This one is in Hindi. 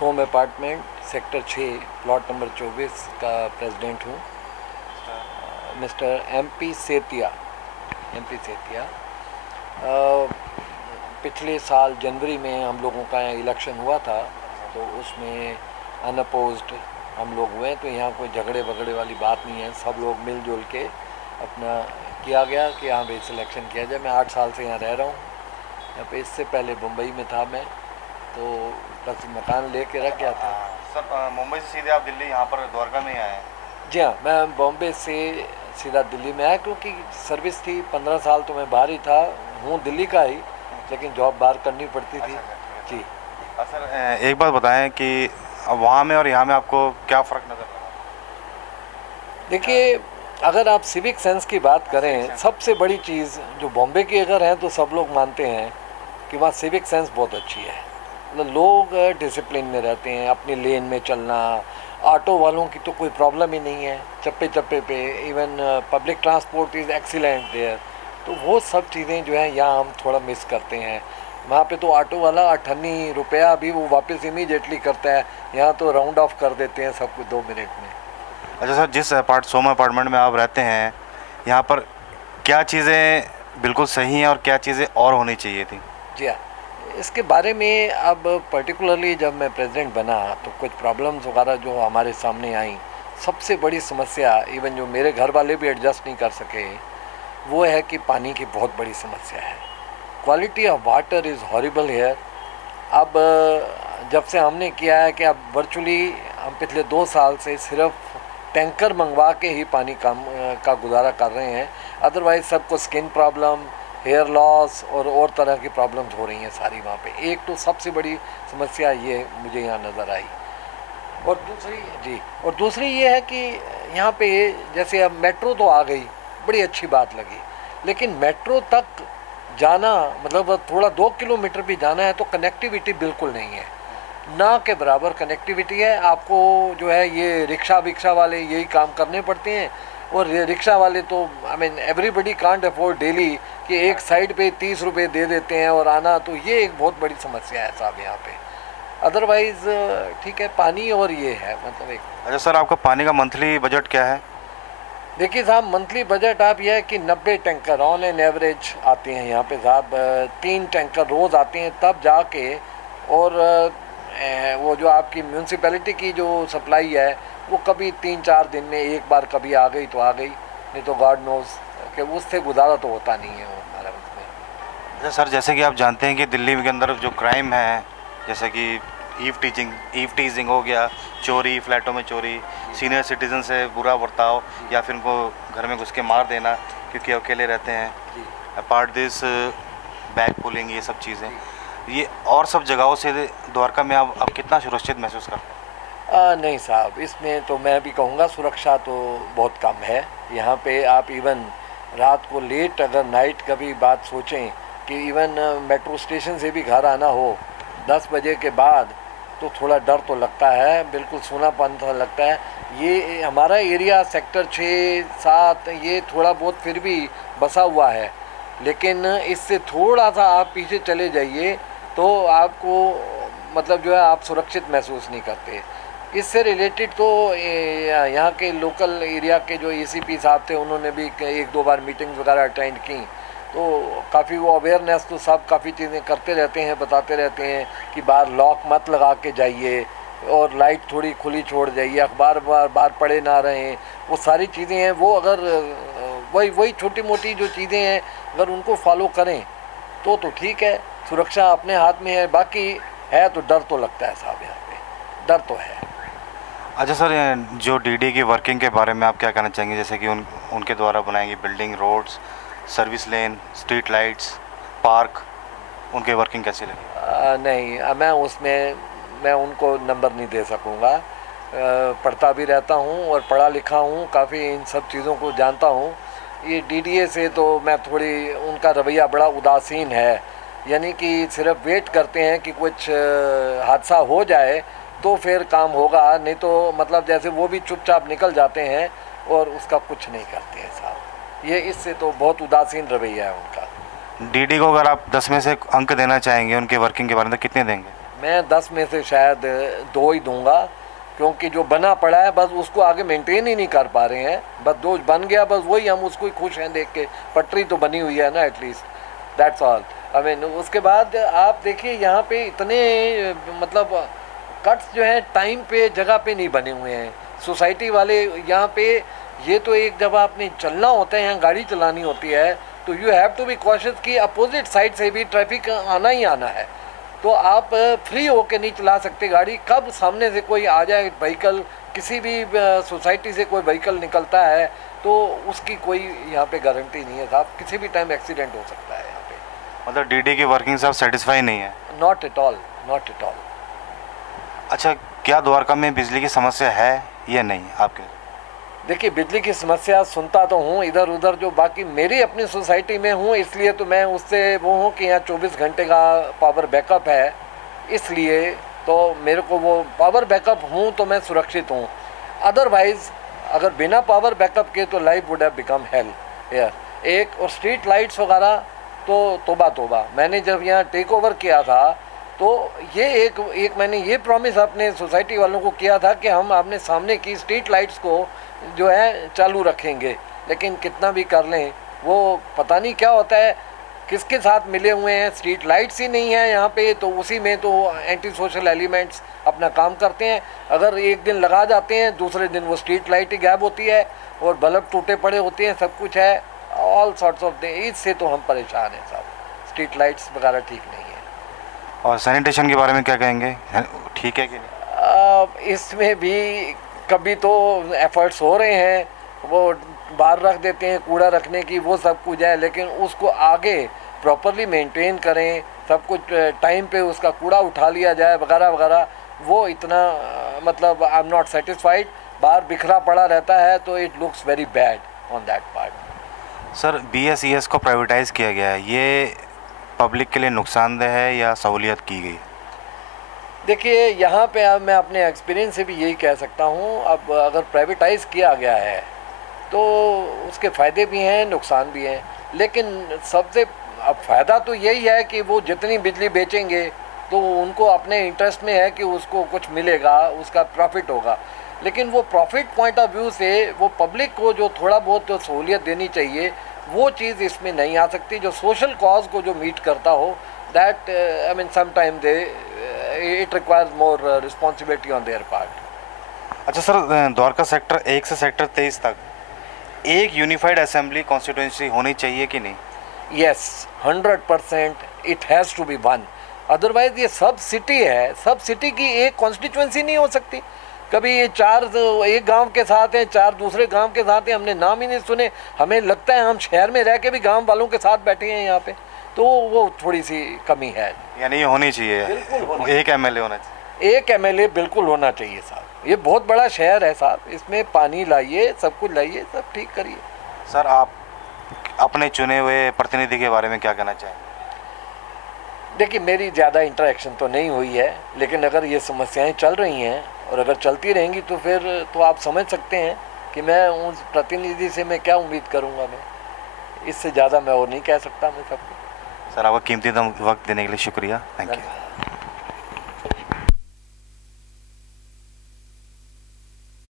सोम अपार्टमेंट सेक्टर 6 प्लॉट नंबर 24 का प्रेसिडेंट हूँ। Mister MP Setia. पिछले साल जनवरी में हम लोगों का इलेक्शन हुआ था, तो उसमें अनअपोज्ड हम लोग हुए। तो यहाँ कोई झगड़े वगड़े वाली बात नहीं है, सब लोग मिलजुल के अपना किया गया कि यहाँ पे सिलेक्शन किया जाए। मैं 8 साल से यहाँ रह रहा हूँ। यहाँ पे इससे पहले मुंबई में था मैं, तो बस मकान लेके रख गया था। सर मुंबई से सीधे आप दिल्ली यहाँ पर द्वारका में ही आए हैं? जी हाँ, मैं बॉम्बे से सीधा दिल्ली में आया क्योंकि सर्विस थी। 15 साल तो मैं बाहर ही था, हूँ दिल्ली का ही, लेकिन जॉब बाहर करनी पड़ती थी। जी सर एक बात बताएं कि वहाँ में और यहाँ में आपको क्या फ़र्क नज़र लगा? देखिए, अगर आप सिविक सेंस की बात करें, सबसे बड़ी चीज़ जो बॉम्बे की अगर है तो सब लोग मानते हैं कि वहाँ सिविक सेंस बहुत अच्छी है। मतलब लोग डिसिप्लिन में रहते हैं, अपनी लेन में चलना। ऑटो वालों की तो कोई प्रॉब्लम ही नहीं है, चप्पे चप्पे पे। Even public transport is excellent there. तो वो सब चीज़ें जो हैं यहाँ हम थोड़ा मिस करते हैं। वहाँ पे तो ऑटो वाला 98 रुपया भी वो वापस इमीडिएटली करता है, यहाँ तो राउंड ऑफ कर देते हैं सब कुछ 2 मिनट में। अच्छा सर, जिस सोम अपार्टमेंट में आप रहते हैं, यहाँ पर क्या चीज़ें बिल्कुल सही हैं और क्या चीज़ें और होनी चाहिए थी? जी हाँ, इसके बारे में अब पर्टिकुलरली जब मैं प्रेसिडेंट बना तो कुछ प्रॉब्लम्स वगैरह जो हमारे सामने आई, सबसे बड़ी समस्या इवन जो मेरे घर वाले भी एडजस्ट नहीं कर सके, वो है कि पानी की बहुत बड़ी समस्या है। Quality of water is horrible here. अब जब से हमने किया है कि अब वर्चुअली हम पिछले 2 साल से सिर्फ टैंकर मंगवा के ही पानी का गुजारा कर रहे हैं। अदरवाइज़ सबको स्किन प्रॉब्लम, हेयर लॉस और तरह की प्रॉब्लम्स हो रही हैं सारी वहाँ पे। एक तो सबसे बड़ी समस्या ये मुझे यहाँ नज़र आई। और दूसरी ये है कि यहाँ पे जैसे अब मेट्रो तो आ गई, बड़ी अच्छी बात लगी, लेकिन मेट्रो तक जाना मतलब थोड़ा 2 किलोमीटर भी जाना है तो कनेक्टिविटी बिल्कुल नहीं है, ना के बराबर कनेक्टिविटी है। आपको जो है ये रिक्शा विक्शा वाले यही काम करने पड़ते हैं, और रिक्शा वाले तो I mean everybody can't afford daily कि एक साइड पे 30 रुपये दे देते हैं और आना, तो ये एक बहुत बड़ी समस्या है साहब यहाँ पे। अदरवाइज़ ठीक है, पानी और ये है मतलब एक। अच्छा सर, आपका पानी का मंथली बजट क्या है? देखिए साहब, मंथली बजट आप यह है कि 90 टैंकर ऑन एन एवरेज आते हैं यहाँ पे साहब। 3 टैंकर रोज़ आते हैं तब जाके, और वो जो आपकी म्यूनसिपैलिटी की जो सप्लाई है वो कभी 3-4 दिन में एक बार कभी आ गई तो आ गई, नहीं तो गॉड नोज कि उससे गुजारा तो होता नहीं है वो हमारे में। अच्छा सर, जैसे कि आप जानते हैं कि दिल्ली के अंदर जो क्राइम है, जैसे कि ईव टीजिंग हो गया, चोरी, फ्लैटों में चोरी, सीनियर सिटीजन से बुरा बर्ताव, या फिर उनको घर में घुस के मार देना क्योंकि अकेले रहते हैं, अपार्ट दिस बैग पुलिंग, ये सब चीज़ें, ये और सब जगहों से द्वारका में आप कितना सुरक्षित महसूस करते हैं? नहीं साहब, इसमें तो मैं भी कहूँगा सुरक्षा तो बहुत कम है यहाँ पे। आप इवन रात को लेट अगर नाइट का भी बात सोचें कि इवन मेट्रो स्टेशन से भी घर आना हो 10 बजे के बाद, तो थोड़ा डर तो लगता है, बिल्कुल सूनापन सा लगता है। ये हमारा एरिया सेक्टर 6-7 ये थोड़ा बहुत फिर भी बसा हुआ है, लेकिन इससे थोड़ा सा आप पीछे चले जाइए तो आपको मतलब जो है आप सुरक्षित महसूस नहीं करते। इससे रिलेटेड तो यहाँ के लोकल एरिया के जो एसीपी साहब थे, उन्होंने भी 1-2 बार मीटिंग्स वगैरह अटेंड की, तो काफ़ी वो अवेयरनेस तो सब काफ़ी चीज़ें करते रहते हैं, बताते रहते हैं कि बाहर लॉक मत लगा के जाइए और लाइट थोड़ी खुली छोड़ जाइए, अखबार बार पढ़े ना रहें। वो सारी चीज़ें हैं, वो अगर वही छोटी मोटी जो चीज़ें हैं अगर उनको फॉलो करें तो ठीक है, सुरक्षा अपने हाथ में है। बाकी है तो डर तो लगता है साहब, यहाँ पे डर तो है। अच्छा सर, जो डीडी की वर्किंग के बारे में आप क्या कहना चाहेंगे? जैसे कि उनके द्वारा बनाएंगी building, roads, service lane, street lights, park, उनके वर्किंग कैसी लगी? नहीं, मैं उनको नंबर नहीं दे सकूँगा। पढ़ता भी रहता हूँ और पढ़ा लिखा हूँ, काफ़ी इन सब चीज़ों को जानता हूँ। ये डीडीए से तो मैं थोड़ी, उनका रवैया बड़ा उदासीन है, यानी कि सिर्फ वेट करते हैं कि कुछ हादसा हो जाए तो फिर काम होगा, नहीं तो मतलब जैसे वो भी चुपचाप निकल जाते हैं और उसका कुछ नहीं करते हैं साहब। ये इससे तो बहुत उदासीन रवैया है उनका। डीडी को अगर आप 10 में से अंक देना चाहेंगे उनके वर्किंग के बारे में, तो कितने देंगे? मैं 10 में से शायद 2 ही दूंगा, क्योंकि जो बना पड़ा है बस उसको आगे मेंटेन ही नहीं कर पा रहे हैं। बस जो बन गया बस वही, हम उसको ही खुश हैं देख के, पटरी तो बनी हुई है ना at least, that's all. I mean उसके बाद आप देखिए यहाँ पे इतने मतलब कट्स जो हैं टाइम पे जगह पे नहीं बने हुए हैं सोसाइटी वाले यहाँ पे। ये तो एक जब आपने चलना होता है, यहाँ गाड़ी चलानी होती है, तो you have to be cautious कि अपोजिट साइड से भी ट्रैफिक आना ही आना है। तो आप फ्री होके नहीं चला सकते गाड़ी, कब सामने से कोई आ जाए व्हीकल, किसी भी सोसाइटी से कोई व्हीकल निकलता है तो उसकी कोई यहाँ पे गारंटी नहीं है साहब, किसी भी टाइम एक्सीडेंट हो सकता है यहाँ पे। मतलब डीडी की वर्किंग से आप सेटिस्फाई नहीं है? Not at all, not at all. अच्छा, क्या द्वारका में बिजली की समस्या है या नहीं आपके? देखिए बिजली की समस्या सुनता तो हूँ इधर उधर, जो बाकी मेरी अपनी सोसाइटी में हूँ इसलिए तो मैं उससे वो हूँ कि यहाँ 24 घंटे का पावर बैकअप है, इसलिए तो मेरे को वो पावर बैकअप हूँ तो मैं सुरक्षित हूँ। अदरवाइज़ अगर बिना पावर बैकअप के तो life would have become hello here. एक और स्ट्रीट लाइट्स वगैरह तो तोबा तोबा। मैंने जब यहाँ टेक ओवर किया था तो ये एक मैंने ये प्रॉमिस अपने सोसाइटी वालों को किया था कि हम अपने सामने की स्ट्रीट लाइट्स को जो है चालू रखेंगे, लेकिन कितना भी कर लें वो पता नहीं क्या होता है, किसके साथ मिले हुए हैं। स्ट्रीट लाइट्स ही नहीं है यहाँ पे, तो उसी में तो एंटी सोशल एलिमेंट्स अपना काम करते हैं। अगर एक दिन लगा जाते हैं, दूसरे दिन वो स्ट्रीट लाइट ही गायब होती है और बल्ब टूटे पड़े होते हैं, सब कुछ है, ऑल सॉर्ट्स ऑफ थिंग्स। इससे तो हम परेशान हैं साहब, स्ट्रीट लाइट्स वगैरह ठीक नहीं है। और सैनिटेशन के बारे में क्या कहेंगे, ठीक है कि नहीं? इसमें भी कभी तो एफर्ट्स हो रहे हैं, वो बाहर रख देते हैं कूड़ा रखने की, वो सब कुछ है, लेकिन उसको आगे प्रॉपरली मेंटेन करें, सब कुछ टाइम पे उसका कूड़ा उठा लिया जाए वगैरह वगैरह, वो इतना मतलब आई एम नॉट सेटिस्फाइड। बाहर बिखरा पड़ा रहता है तो it looks very bad on that part. Sir, BSES को प्राइवेटाइज़ किया गया है, ये पब्लिक के लिए नुकसानदेह है या सहूलियत की गई? देखिए यहाँ पे अब मैं अपने एक्सपीरियंस से भी यही कह सकता हूँ, अब अगर प्राइवेटाइज़ किया गया है तो उसके फ़ायदे भी हैं नुकसान भी हैं, लेकिन सबसे अब फ़ायदा तो यही है कि वो जितनी बिजली बेचेंगे तो उनको अपने इंटरेस्ट में है कि उसको कुछ मिलेगा, उसका प्रॉफिट होगा। लेकिन वो प्रॉफिट पॉइंट ऑफ व्यू से वो पब्लिक को जो थोड़ा बहुत जो सहूलियत देनी चाहिए वो चीज़ इसमें नहीं आ सकती, जो सोशल कॉज को जो मीट करता हो। That I mean sometime they it requires more responsibility on their part. अच्छा सर, द्वारका सेक्टर 1 से सेक्टर 23 तक एक यूनिफाइड असेंबली कॉन्स्टिट्यूंसी होनी चाहिए कि नहीं? Yes, 100% it has to be one. Otherwise ये सब सिटी है, सब सिटी की एक कॉन्स्टिट्यूंसी नहीं हो सकती। कभी ये 4 एक गांव के साथ हैं, 4 दूसरे गांव के साथ हैं, हमने नाम ही नहीं सुने, हमें लगता है हम शहर में रह के भी गांव वालों के साथ बैठे हैं यहाँ पे, तो वो थोड़ी सी कमी है। यानी ये होनी चाहिए, एक MLA होना चाहिए। एक MLA बिल्कुल होना चाहिए साहब, ये बहुत बड़ा शहर है साहब, इसमें पानी लाइए, सब कुछ लाइए, सब ठीक करिए। सर, आप अपने चुने हुए प्रतिनिधि के बारे में क्या कहना चाहेंगे? देखिए मेरी ज़्यादा इंटरेक्शन तो नहीं हुई है, लेकिन अगर ये समस्याएं चल रही हैं और अगर चलती रहेंगी तो फिर तो आप समझ सकते हैं कि मैं उस प्रतिनिधि से मैं क्या उम्मीद करूंगा। मैं इससे ज़्यादा मैं और नहीं कह सकता मैं सबको। सर, आपका कीमती वक्त देने के लिए शुक्रिया, थैंक यू।